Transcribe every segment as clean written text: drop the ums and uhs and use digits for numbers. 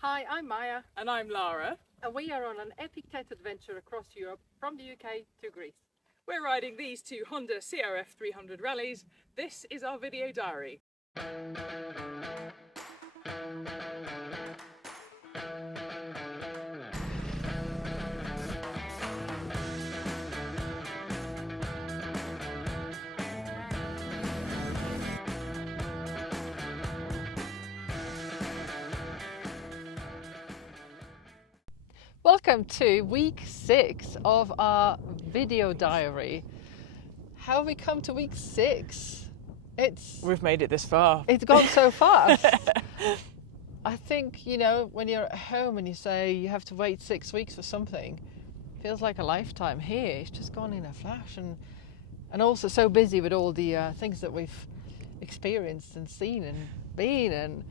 Hi, I'm Maja, And I'm Lara. and we are on an epic TET adventure across Europe from the UK to Greece. We're riding these two Honda CRF 300 Rallys. This is our video diary. Welcome to week 6 of our video diary. How have we come to week 6? We've made it this far. It's gone so fast. I think, when you're at home and you say you have to wait 6 weeks for something, it feels like a lifetime. Here, it's just gone in a flash, and also so busy with all the things that we've experienced and seen and been. And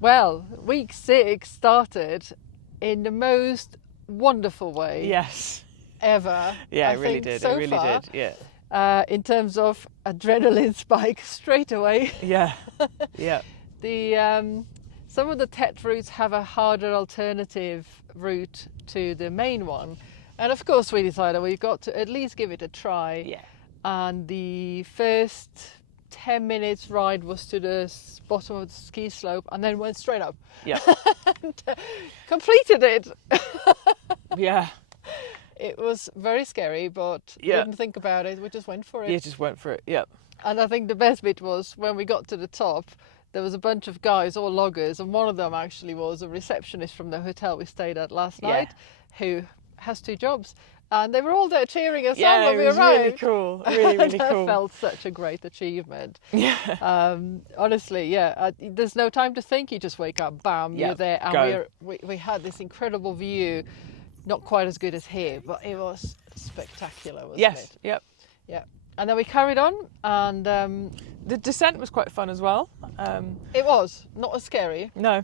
well, week 6 started in the most wonderful way Yes. ever. Yeah, I it really think did. so It really far, did. Yeah. in terms of adrenaline spike straight away. Yeah. Yeah. The some of the TET routes have a harder alternative route to the main one, and of course we decided we've got to at least give it a try. Yeah. And the first 10 minutes ride was to the bottom of the ski slope and then went straight up. Yeah. And completed it. Yeah. It was very scary, but Yeah. didn't think about it. We just went for it. You just went for it. Yeah. And I think the best bit was when we got to the top, there was a bunch of guys, all loggers, and one of them actually was a receptionist from the hotel we stayed at last Yeah. night, who has 2 jobs. And they were all there cheering us on Yeah, when it we was arrived. really cool. Really, really That cool. felt such a great achievement. Yeah. Honestly, yeah. There's no time to think. You just wake up, bam, Yeah, you're there, and go. we had this incredible view. Not quite as good as here, but it was spectacular, wasn't Yes. it? Yep. Yeah. And then we carried on, and The descent was quite fun as well. it was not as scary. No.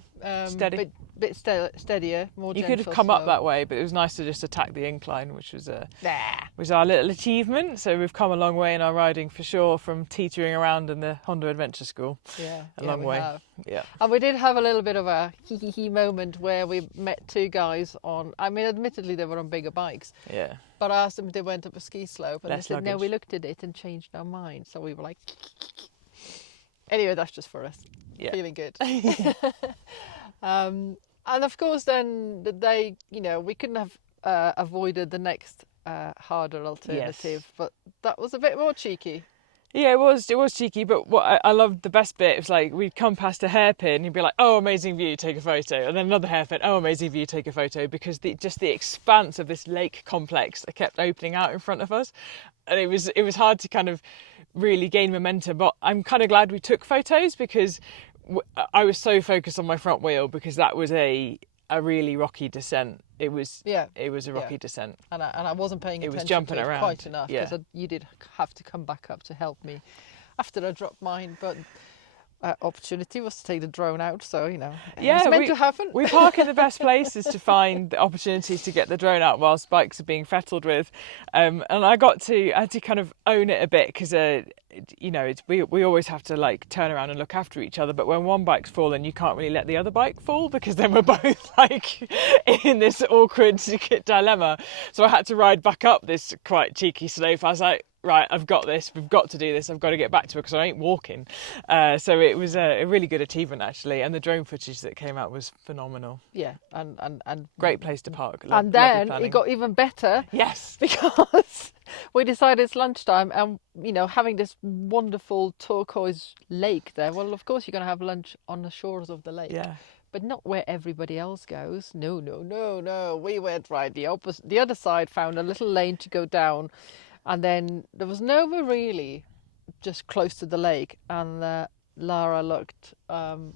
Bit Steady. steadier, more You gentle. could have come up slow. that way, but it was nice to just attack the incline, which was Nah. was our little achievement. So we've come a long way in our riding for sure, from teetering around in the Honda Adventure School. Yeah, A long we way. have. Yeah. And we did have a little bit of a hee moment where we met 2 guys on, I mean, admittedly they were on bigger bikes, Yeah. but I asked them if they went up a ski slope, and Less they said, no, luggage. we looked at it and changed our mind. So we were like, anyway, that's just for us. Yeah. Feeling good. And of course, then the day, we couldn't have avoided the next harder alternative, but that was a bit more cheeky. Yeah, it was cheeky, but what I loved the best bit was like we'd come past a hairpin, you'd be like, oh, amazing view, take a photo, and then another hairpin, oh, amazing view, take a photo, because just the expanse of this lake complex that kept opening out in front of us, and it was hard to kind of really gain momentum. But I'm kind of glad we took photos, because I was so focused on my front wheel, because that was a really rocky descent. It was a rocky descent. And I wasn't paying It attention was jumping to it around. quite enough, Yeah. because you did have to come back up to help me after I dropped mine. But opportunity was to take the drone out, so it was meant to happen. We park in the best places to find the opportunities to get the drone out whilst bikes are being fettled with, and I had to kind of own it a bit, because we always have to like turn around and look after each other, but when one bike's fallen, you can't really let the other bike fall, because then we're both like in this awkward dilemma. So I had to ride back up this quite cheeky slope. I was like, right, I've got this, we've got to do this, I've got to get back to it, because I ain't walking. So it was a really good achievement, actually, and the drone footage that came out was phenomenal. Yeah, and Great place to park. And then it got even better. Yes. Because we decided it's lunchtime, and having this wonderful turquoise lake there, well, of course you're going to have lunch on the shores of the lake. Yeah. But not where everybody else goes. No. We went right the other side, found a little lane to go down, and then there was nowhere really just close to the lake. And Lara looked, and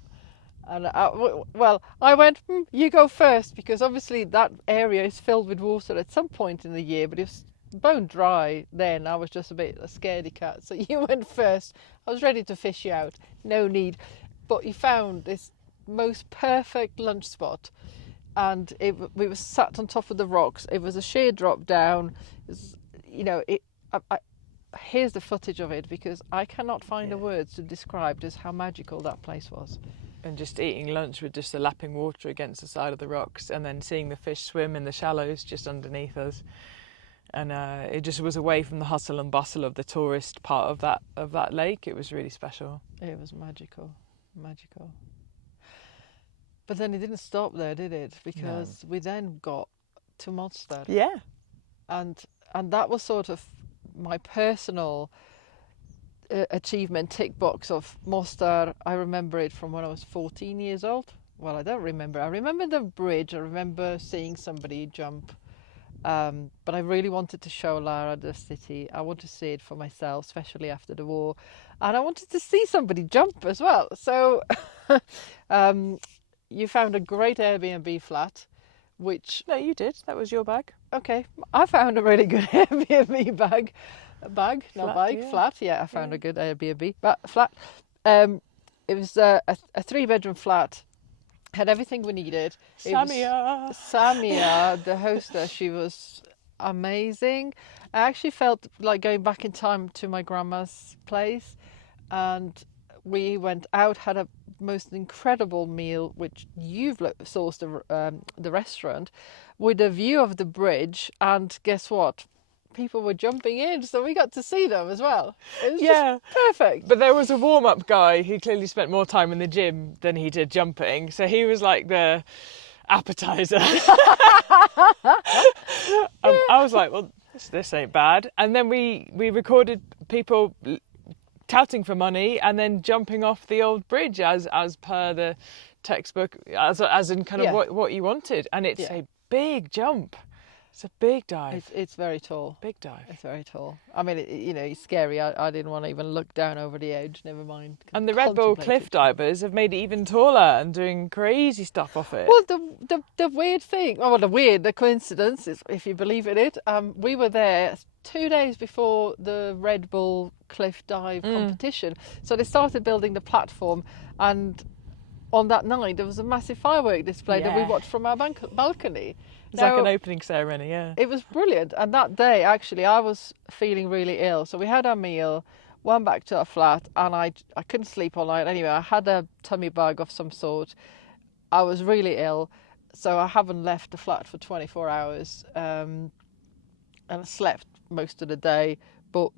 I went, you go first, because obviously that area is filled with water at some point in the year, but it was bone dry then. I was just a bit a scaredy cat, so you went first. I was ready to fish you out, no need. But you found this most perfect lunch spot, and we were sat on top of the rocks. It was a sheer drop down. It was, here's the footage of it, because I cannot find the words to describe just how magical that place was. and just eating lunch with just the lapping water against the side of the rocks, and then seeing the fish swim in the shallows just underneath us. And it just was away from the hustle and bustle of the tourist part of that lake. It was really special. It was magical. But then it didn't stop there, did it? Because we then got to Mostar. Yeah. And that was sort of my personal achievement tick box of Mostar. I remember it from when I was 14 years old. Well, I don't remember. I remember the bridge. I remember seeing somebody jump. But I really wanted to show Lara the city. I want to see it for myself, especially after the war. And I wanted to see somebody jump as well. So you found a great Airbnb flat, which... No, you did. That was your bag. Okay. I found a really good Airbnb flat. Yeah, I found a good Airbnb flat. It was a 3-bedroom flat. Had everything we needed. Samia, the hostess, she was amazing. I actually felt like going back in time to my grandma's place, and we went out, had a most incredible meal, which you've sourced the restaurant, with a view of the bridge, and guess what? People were jumping in, so we got to see them as well. It was just perfect. But there was a warm-up guy who clearly spent more time in the gym than he did jumping, so he was like the appetizer. I was like, well, this ain't bad. And then we recorded people touting for money and then jumping off the old bridge as per the textbook, as in kind of what you wanted. And it's a big jump. It's a big dive. It's very tall. Big dive. It's very tall. I mean, it's scary. I didn't want to even look down over the edge, never mind. And the Red Bull cliff divers have made it even taller and doing crazy stuff off it. Well, the weird thing, the coincidence, is, if you believe in it, we were there 2 days before the Red Bull cliff dive competition. So they started building the platform, and on that night there was a massive firework display that we watched from our balcony. It's like an opening ceremony, yeah. It was brilliant. And that day, actually, I was feeling really ill. So we had our meal, went back to our flat, and I couldn't sleep all night. Anyway, I had a tummy bug of some sort. I was really ill, so I haven't left the flat for 24 hours. And I slept most of the day, but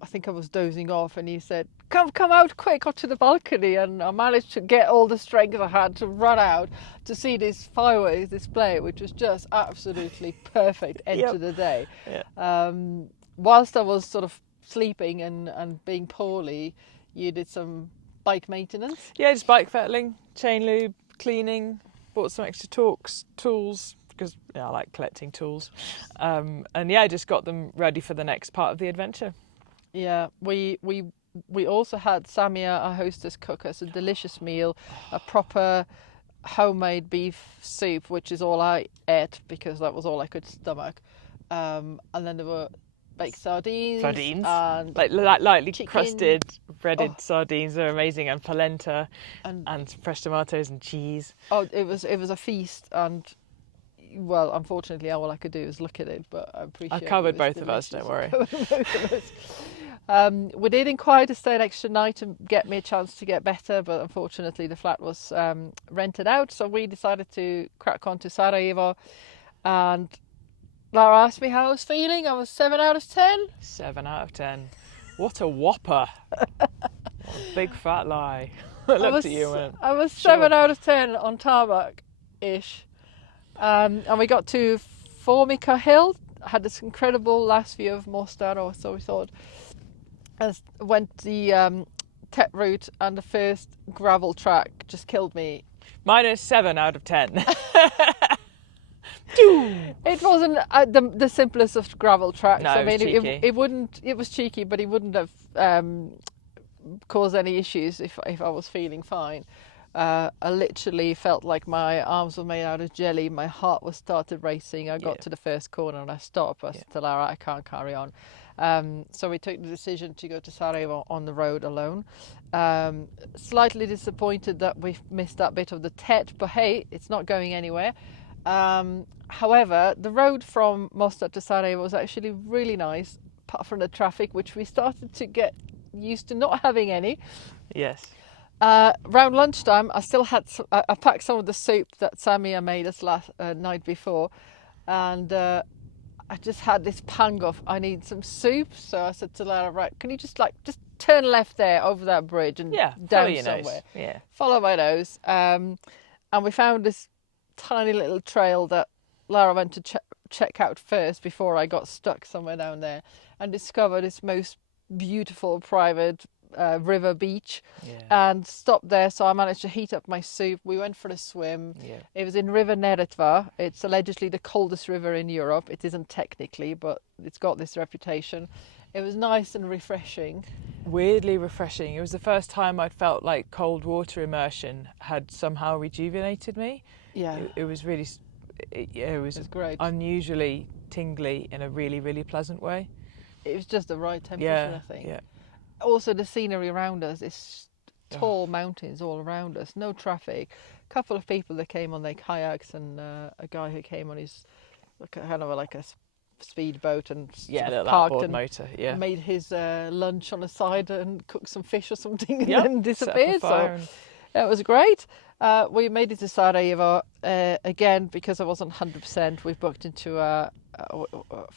I think I was dozing off, and he said, come out quick onto the balcony, and I managed to get all the strength I had to run out to see this fireworks display, which was just absolutely perfect end to the day. Whilst I was sort of sleeping and being poorly, you did some bike maintenance? Yeah, just bike fettling, chain lube, cleaning, bought some extra tools, because I like collecting tools, and I just got them ready for the next part of the adventure. Yeah, we also had Samia, our hostess, cook us a delicious meal, a proper homemade beef soup, which is all I ate because that was all I could stomach. And then there were baked sardines and like lightly crusted breaded sardines are amazing, and polenta and fresh tomatoes and cheese. Oh, it was a feast, and well, unfortunately, all I could do was look at it, but I appreciate it. I covered both of us, don't worry. We did inquire to stay an extra night and get me a chance to get better, but unfortunately the flat was rented out, so we decided to crack on to Sarajevo. And Lara asked me how I was feeling. I was 7 out of 10. 7 out of 10. What a whopper. What a big fat lie. I looked at you and went, I was 7 out of 10 on tarmac-ish. And we got to Formica Hill. Had this incredible last view of Mostar, so we thought. Went the TET route, and the first gravel track just killed me. Minus 7 out of 10. It wasn't the simplest of gravel tracks. No, I mean, it was cheeky, but it wouldn't have caused any issues if I was feeling fine. I literally felt like my arms were made out of jelly. My heart started racing. I got to the first corner and I stopped. I said to Lara, I can't carry on. So we took the decision to go to Sarajevo on the road alone. Slightly disappointed that we missed that bit of the TET, but hey, it's not going anywhere. However, the road from Mostar to Sarajevo was actually really nice, apart from the traffic, which we started to get used to not having any. Yes. Around lunchtime, I still had I packed some of the soup that Samia made us last night before, and I just had this pang of I need some soup. So I said to Lara, right, can you just turn left there over that bridge and down somewhere? Yeah, follow my nose. And we found this tiny little trail that Lara went to check out first before I got stuck somewhere down there, and discovered this most beautiful private river beach, and stopped there. So I managed to heat up my soup. We went for a swim. It was in River Neretva. It's allegedly the coldest river in Europe. It isn't technically, but it's got this reputation. It was nice and refreshing. Weirdly refreshing. It was the first time I'd felt like cold water immersion had somehow rejuvenated me. Yeah, it was really, it was great. Unusually tingly in a really, really pleasant way. It was just the right temperature, I think. Yeah. Also, the scenery around us is tall mountains all around us, no traffic. A couple of people that came on their kayaks, and a guy who came on his kind of like a speedboat and parked and motor, made his lunch on the side and cooked some fish or something, and then disappeared. So it was great. We made it to Sarajevo again because I wasn't 100%. We booked into a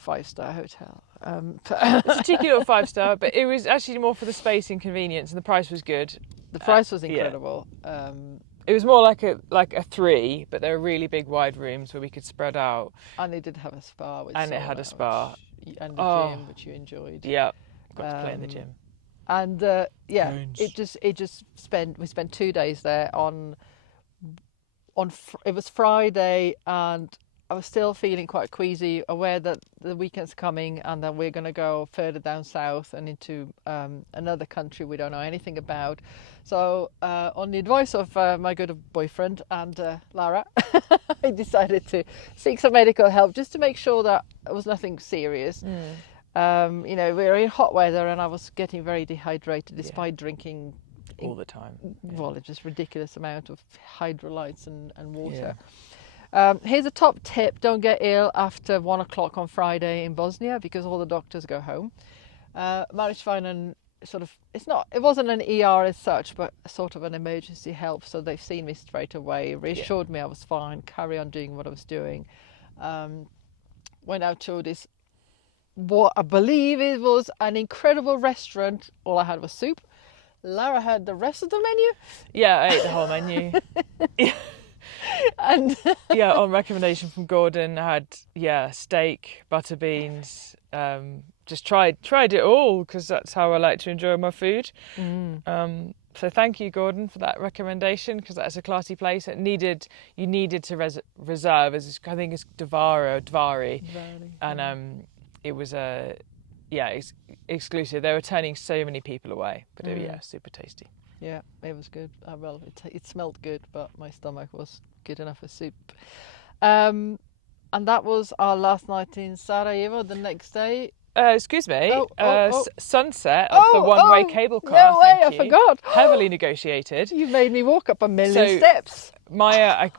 5-star hotel. It's a cheeky little 5-star, but it was actually more for the space and convenience, and the price was good. The price was incredible. It was more like a 3, but there were really big wide rooms where we could spread out. And they did have a spa. And it had a spa. And a gym, which you enjoyed. Yeah, got to play in the gym. And we spent 2 days there. It was Friday, and I was still feeling quite queasy, aware that the weekend's coming and that we're going to go further down south and into another country we don't know anything about. So on the advice of my good boyfriend and Lara, I decided to seek some medical help just to make sure that it was nothing serious. We were in hot weather and I was getting very dehydrated despite drinking all the time. Well, it's just ridiculous amount of hydrolytes and water. Here's a top tip: don't get ill after 1 o'clock on Friday in Bosnia because all the doctors go home. Managed to find it wasn't an ER as such, but sort of an emergency help. So they've seen me straight away, reassured me I was fine, carry on doing what I was doing. Went out to this, what I believe it was an incredible restaurant. All I had was soup. Lara had the rest of the menu. Yeah, I ate the whole menu. And on recommendation from Gordon, I had steak, butter beans. Just tried it all because that's how I like to enjoy my food. So thank you, Gordon, for that recommendation because that's a classy place. You needed to reserve, as I think it's Dvari, and it was exclusive. They were turning so many people away, but super tasty. Yeah, it was good. Well, it smelled good, but my stomach was good enough for soup. And that was our last night in Sarajevo. The next day... excuse me. Sunset of the one-way cable car. No way, I forgot. Heavily negotiated. You made me walk up a million steps. Maya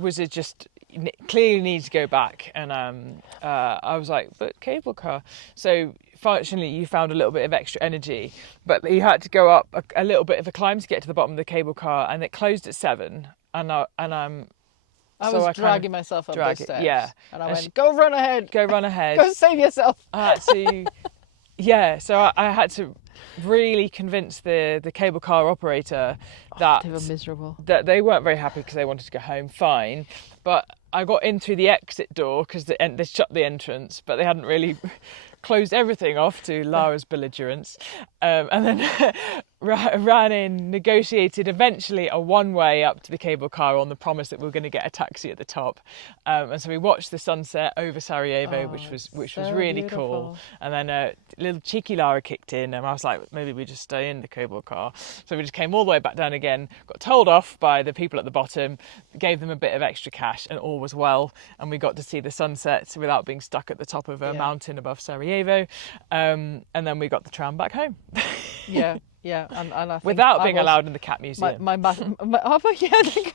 clearly need to go back, and I was like, but cable car. So fortunately you found a little bit of extra energy, but you had to go up a little bit of a climb to get to the bottom of the cable car, and it closed at 7, I was dragging myself up those steps. And I went, go run ahead. Go save yourself. I had to, so I had to really convince the cable car operator that they were miserable. That they weren't very happy because they wanted to go home fine. But I got in through the exit door because they shut the entrance, but they hadn't really closed everything off to Lara's belligerence, and then ran in, negotiated eventually a one-way up to the cable car on the promise that we were going to get a taxi at the top, and so we watched the sunset over Sarajevo, which was really cool. And then a little cheeky Lara kicked in, and I was like, maybe we just stay in the cable car. So we just came all the way back down again, got told off by the people at the bottom, gave them a bit of extra cash, and all was well, and we got to see the sunset without being stuck at the top of a mountain above Sarajevo, and then we got the tram back home. Yeah, and I think without being allowed in the cat museum. The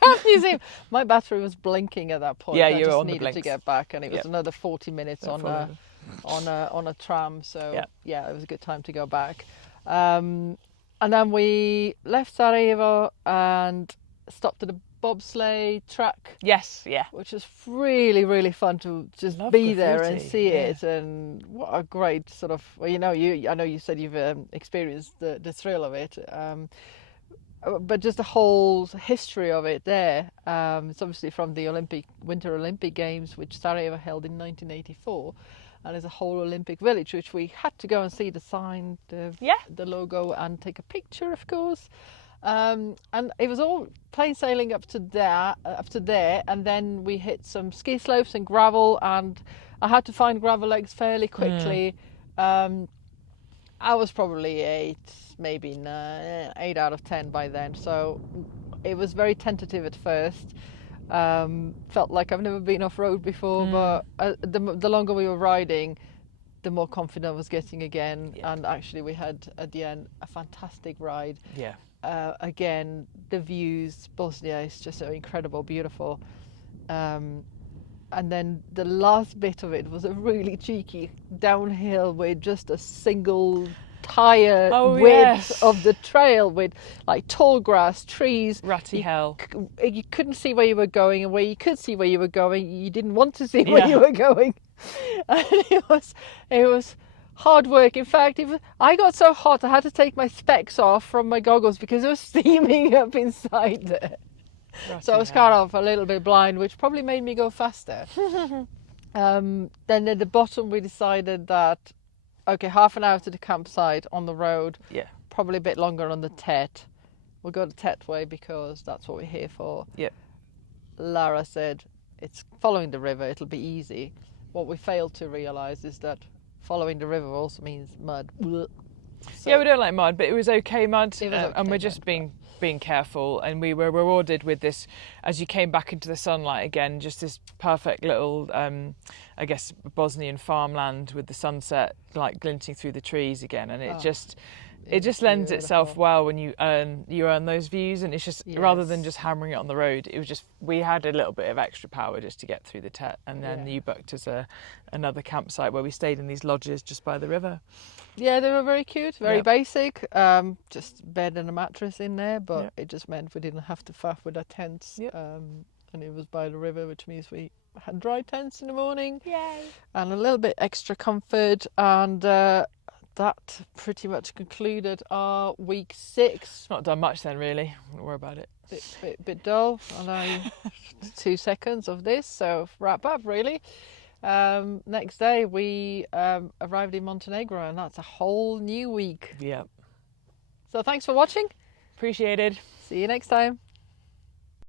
cat museum. My battery was blinking at that point. Yeah, I you were just on the needed blinks. to get back, and it was another 40 minutes on a tram. So it was a good time to go back. And then we left Sarajevo and stopped at a bobsleigh track. Yes, yeah. Which was really, really fun to just Love be there and graffiti, see yeah. it. And what a great sort of, well, I know you said you've experienced the thrill of it. But just the whole history of it there. It's obviously from the Winter Olympic Games, which Sarajevo held in 1984. And there's a whole Olympic village, which we had to go and see the sign, the logo, and take a picture, of course. And it was all plain sailing up to there, and then we hit some ski slopes and gravel, and I had to find gravel legs fairly quickly. I was probably 8, maybe 9, 8 out of 10 by then, so it was very tentative at first. Felt like I've never been off-road before, but the longer we were riding, the more confident I was getting again. And actually we had at the end a fantastic ride. Again, the views, Bosnia is just so incredible, beautiful. And then the last bit of it was a really cheeky downhill with just a single tire width of the trail, with like tall grass, trees, ratty hell. You couldn't see where you were going, and where you could see where you were going, you didn't want to see where you were going. And it was hard work. In fact, I got so hot I had to take my specs off from my goggles because it was steaming up inside there. So I was kind of a little bit blind, which probably made me go faster. Then at the bottom we decided that, okay, half an hour to the campsite on the road, probably a bit longer on the TET. We'll go the TET way because that's what we're here for. Lara said, it's following the river, it'll be easy. What we failed to realise is that following the river also means mud. So, we don't like mud, but it was okay mud, and we're just mud, being careful, and we were rewarded with this, as you came back into the sunlight again, just this perfect little I guess Bosnian farmland with the sunset like glinting through the trees again, and it just lends itself well when you earn those views, and it's just rather than just hammering it on the road, it was just, we had a little bit of extra power just to get through the TET, and then you booked us another campsite where we stayed in these lodges just by the river. Yeah, they were very cute, very basic, just bed and a mattress in there, but it just meant we didn't have to faff with our tents, and it was by the river, which means we had dry tents in the morning. Yay! And a little bit extra comfort, and that pretty much concluded our week 6. Not done much then, really. Don't worry about it. Bit dull. I know. 2 seconds of this, so wrap up really. Next day we arrived in Montenegro, and that's a whole new week. Yep. So thanks for watching. Appreciated. See you next time.